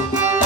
thank you